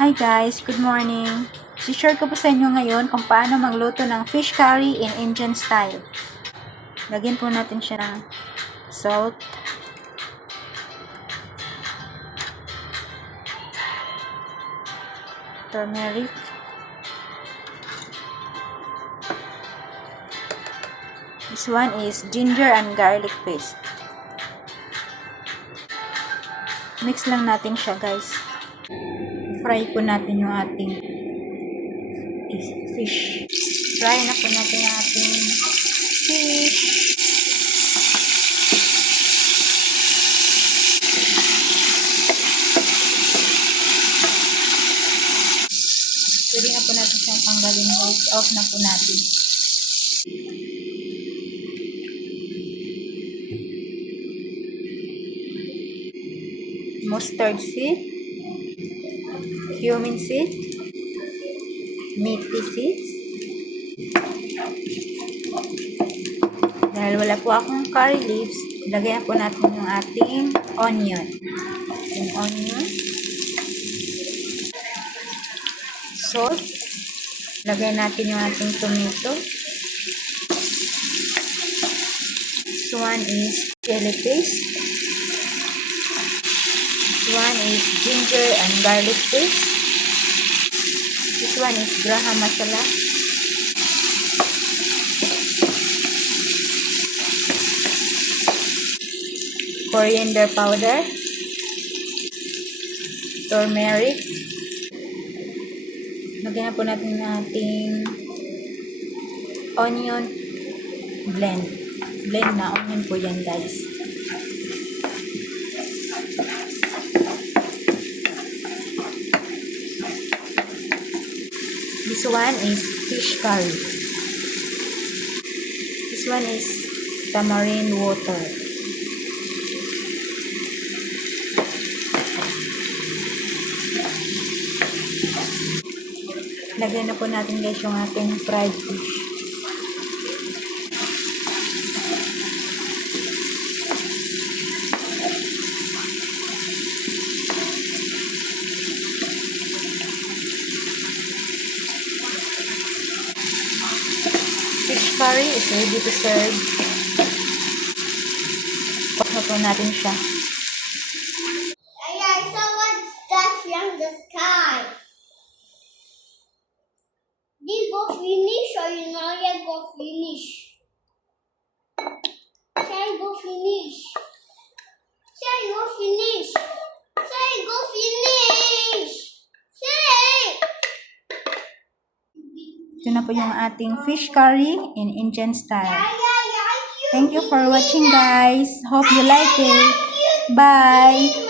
Hi guys, good morning. I-share ko po sa inyo ngayon kung paano magluto ng fish curry in Indian style. Lagyan po natin siya ng salt, turmeric, this one is ginger and garlic paste. Mix lang natin siya guys. Fry po natin yung ating fish. Fry na po natin yung ating fish. Pwede na po natin siyang tanggalin guys. Off na po natin. Mustard seed, cumin seed, meaty seeds. Dahil wala po akong curry leaves, lagyan po natin yung ating onion. Yung onion, salt, lagyan natin yung ating tomato. This one is chili paste. This one is ginger and garlic paste. This one is garam masala. Coriander powder. Turmeric. Lagyan na po natin ng ating onion blend. Blend na onion po yan guys. This one is fish curry. This one is tamarind water. Lagyan na po natin guys yung ating fried fish. Fish curry is ready to serve. Pag na po natin siya. I saw what's that from the sky. Did you go finish or you know you go finish? Say go finish. Say go finish. Say go finish. Say. Ito na po yung ating fish curry in Indian style. Yeah. Thank you for watching guys. Hope you like it. Bye.